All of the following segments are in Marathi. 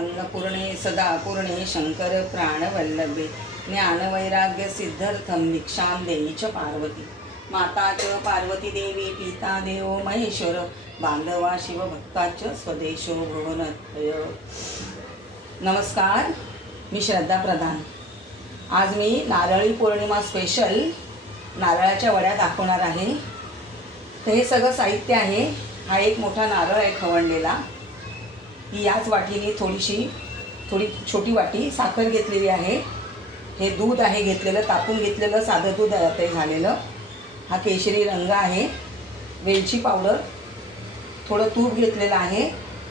अन्नपूर्णे सदापूर्णे शंकर प्राणवल्लभे ज्ञानवैराग्य सिद्धर्थम भिक्षां देई च पार्वती माता च पार्वती देवी पिता देवो महेश्वर बांधवा शिवभक्ताच स्वदेशो भुवनत्रय। नमस्कार, मी श्रद्धा प्रधान। आज मी नारळी पौर्णिमा स्पेशल नारळाच्या वड्या दाखवणार आहे। तर हे सगळं साहित्य आहे। हा एक मोठा नारळ आहे खवणलेला। ही याच वाटीने थोडी छोटी वाटी साखर घेतलेली आहे। हे दूध आहे घेतलेलं, तापून घेतलेलं साधं दूध आहे ते झालेलं। हा केशरी रंग आहे। वेलची पावडर, थोडं तूप घेतलेलं आहे।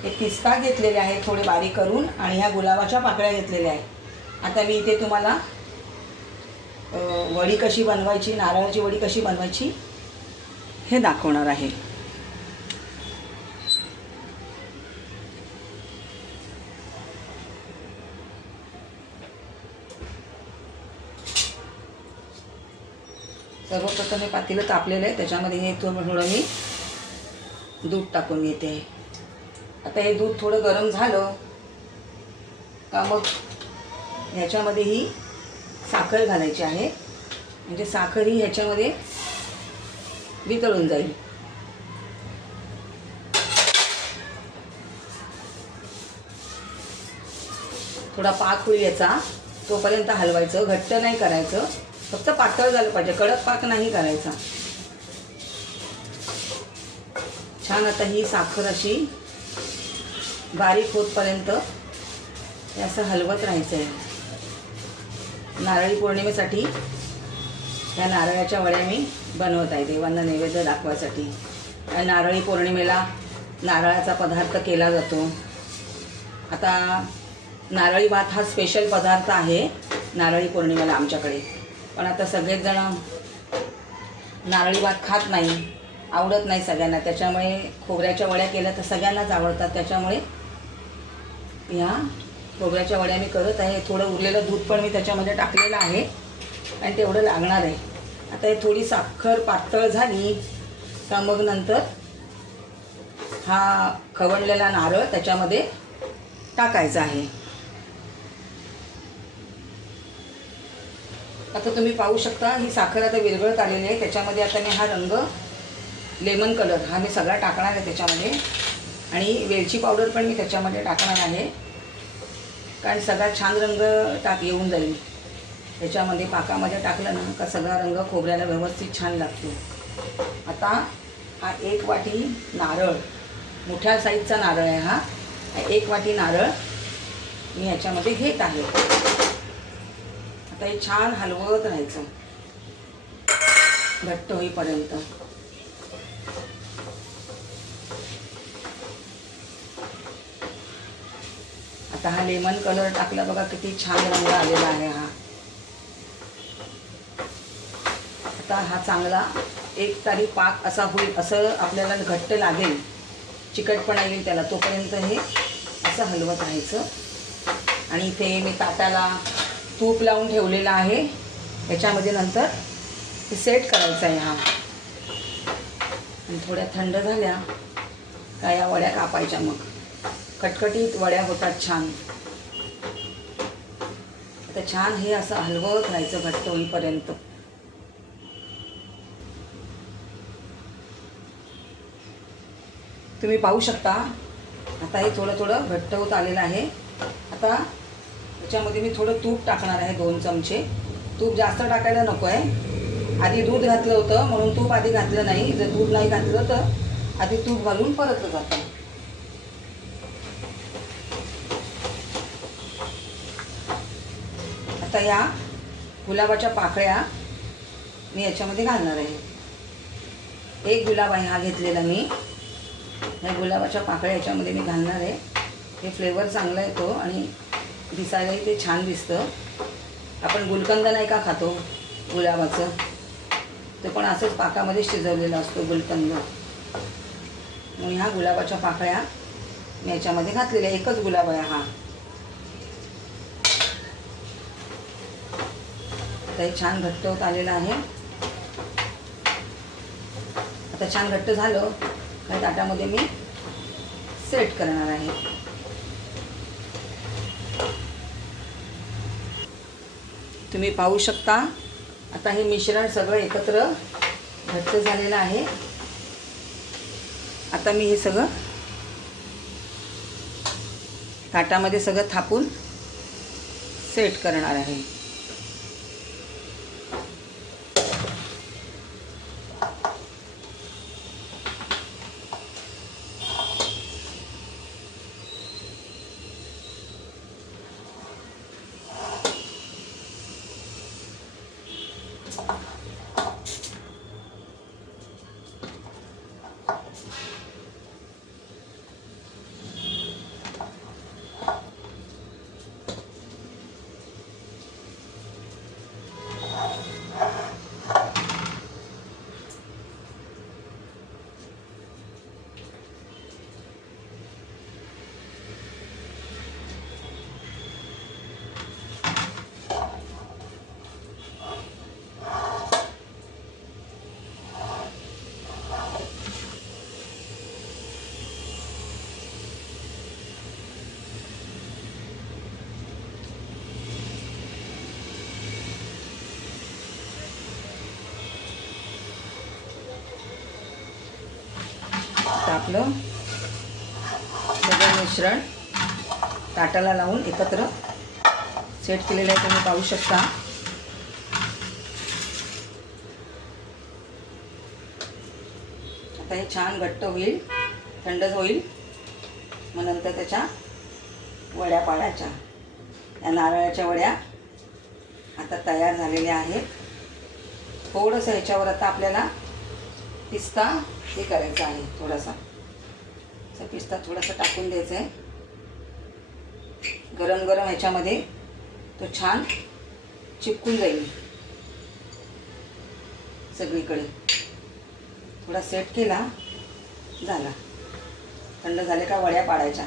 एक पिस्ता घेतलेले आहे थोडे बारीक करून, आणि ह्या गुलाबाच्या पाकळ्या घेतलेल्या आहेत। आता मी इथे तुम्हाला वडी कशी बनवायची, नारळाची वडी कशी बनवायची हे दाखवणार आहे। सर्वप्रथम हे पातेलं तापलेलं आहे, त्याच्यामध्ये हे थोडं मी दूध टाकून घेते। आता हे दूध थोडं गरम झालं का मग ह्याच्यामध्ये ही साखर घालायची आहे, म्हणजे साखर ही ह्याच्यामध्ये वितळून जाईल। थोडा पाक होईल याचा, तोपर्यंत हलवायचं। घट्ट नाही करायचं, फक्त पातळ झालं पाहिजे, कडक पाक नाही करायचा। छान आता ही साखर अशी बारीक होतपर्यंत हे असं हलवत राहायचं आहे। नारळी पौर्णिमेसाठी या नारळाच्या वड्या मी बनवत आहे, देवांना नैवेद्य दाखवायसाठी। नारळी पौर्णिमेला नारळाचा पदार्थ केला जातो। आता नारळी भात हा स्पेशल पदार्थ आहे नारळी पौर्णिमेला आमच्याकडे। पण आता सगळेच जण नारळी भात खात नाही, आवडत नाही सगळ्यांना, त्याच्यामुळे खोबऱ्याच्या वड्या केल्या तर सगळ्यांनाच आवडतात। त्याच्यामुळे ह्या खोबऱ्याच्या वड्या मी करत आहे। थोडं उरलेलं दूध पण मी त्याच्यामध्ये टाकलेलं आहे आणि तेवढं लागणार आहे। आता हे थोडी साखर पातळ झाली का मग नंतर हा खवणलेला नारळ त्याच्यामध्ये टाकायचा आहे। आता तुम्ही पाहू शकता ही साखर आता विरघळत आलेली आहे। त्याच्यामध्ये आता मी हा रंग लेमन कलर हा मी सगळा टाकणार आहे त्याच्यामध्ये, आणि वेलची पावडर पण मी त्याच्यामध्ये टाकणार आहे, कारण सगळा छान रंग येऊन जाईल त्याच्यामध्ये। पाकामध्ये टाकलं ना का सगळा रंग खोबऱ्याला व्यवस्थित छान लागतो। आता हा एक वाटी नारळ, मोठ्या साईजचा नारळ आहे हा, एक वाटी नारळ मी ह्याच्यामध्ये घेत आहे। आता हे छान हलवत राहायचं घट्ट होईपर्यंत। आता हा लेमन कलर टाकला बघा, किती छान रंग आलेला आहे हा। आता हा चांगला एक तारी पाक असा होईल, असं आपल्याला घट्ट लागेल, चिकटपणा येईल त्याला, तोपर्यंत हे असं हलवत राहायचं। आणि इथे मी ताटाला तूप लावून ठेवलेला आहे, याच्यामध्ये नंतर हे सेट करायचं आहे हा। आणि थोड्या थंड झाल्या का या वड्या कापायच्या, मग खटखटीत वड्या होतात छान। आता छान हे असं हलवत राहायचं घट्ट होईपर्यंत। तुम्ही पाहू शकता आता हे थोडं थोडं घट्ट होत आलेलं आहे। आता त्याच्यामध्ये मी थोडं तूप टाकणार आहे, 2 चमचे। तूप जास्त टाकायला नको आहे, आधी दूध घातलं होतं म्हणून तूप आधी घातलं नाही। जर दूध नाही घातलं तर आधी तूप घालून परतलं जातं। आता या गुलाबाच्या पाकळ्या मी याच्यामध्ये घालणार आहे। एक गुलाब आहे हा घेतलेला मी, या गुलाबाच्या पाकळ्या याच्यामध्ये मी घालणार आहे। हे फ्लेवर चांगला येतो आणि दिसायलाही ते छान दिसतं। आपण गुलकंद नाही का खातो गुलाबाचं, ते पण असंच पाकामध्ये शिजवलेला असतो गुलकंद। म्हणून ह्या गुलाबाच्या पाकळ्या मी याच्यामध्ये घातलेल्या, एकच गुलाब आहे हा। आता हे छान घट्ट होत आलेलं आहे। आता छान घट्ट झालं का ताटामध्ये मी सेट करणार आहे। तुम्ही पाहू शकता आता हे मिश्रण सगळं एकत्र घट्ट झालेलं आहे. आता मी हे सगळं ताटामध्ये सगळं थापून सेट करणार आहे. आता आपलं सगळं मिश्रण ताटाला लावून एकत्र सेट केलेलं आहे तुम्ही पाहू शकता. आता हे छान घट्ट होईल, थंड होईल, मग नंतर त्याच्या वड्या पाडायच्या. या नारळाच्या वड्या आता तयार झालेल्या आहेत. थोडंसं ह्याच्यावर आता आपल्याला पिस्ता हे करायचं आहे, थोडासा पिस्ता थोडासा टाकून द्यायचा आहे. गरम गरम ह्याच्यामध्ये तो छान चिपकून जाईल सगळीकडे. थोडा सेट केला झाला. थंड झाले का वड्या पाडायच्या.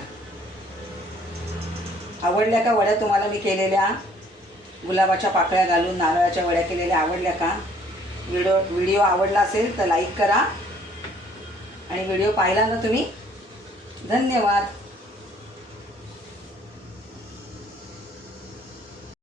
आवडल्या का वड्या तुम्हाला मी केलेल्या? गुलाबाच्या पाकळ्या घालून नारळाच्या वड्या केलेल्या आवडल्या का? व्हिडिओ आवडला असेल तर लाईक करा आणि व्हिडिओ पाहिला ना तुम्ही, धन्यवाद.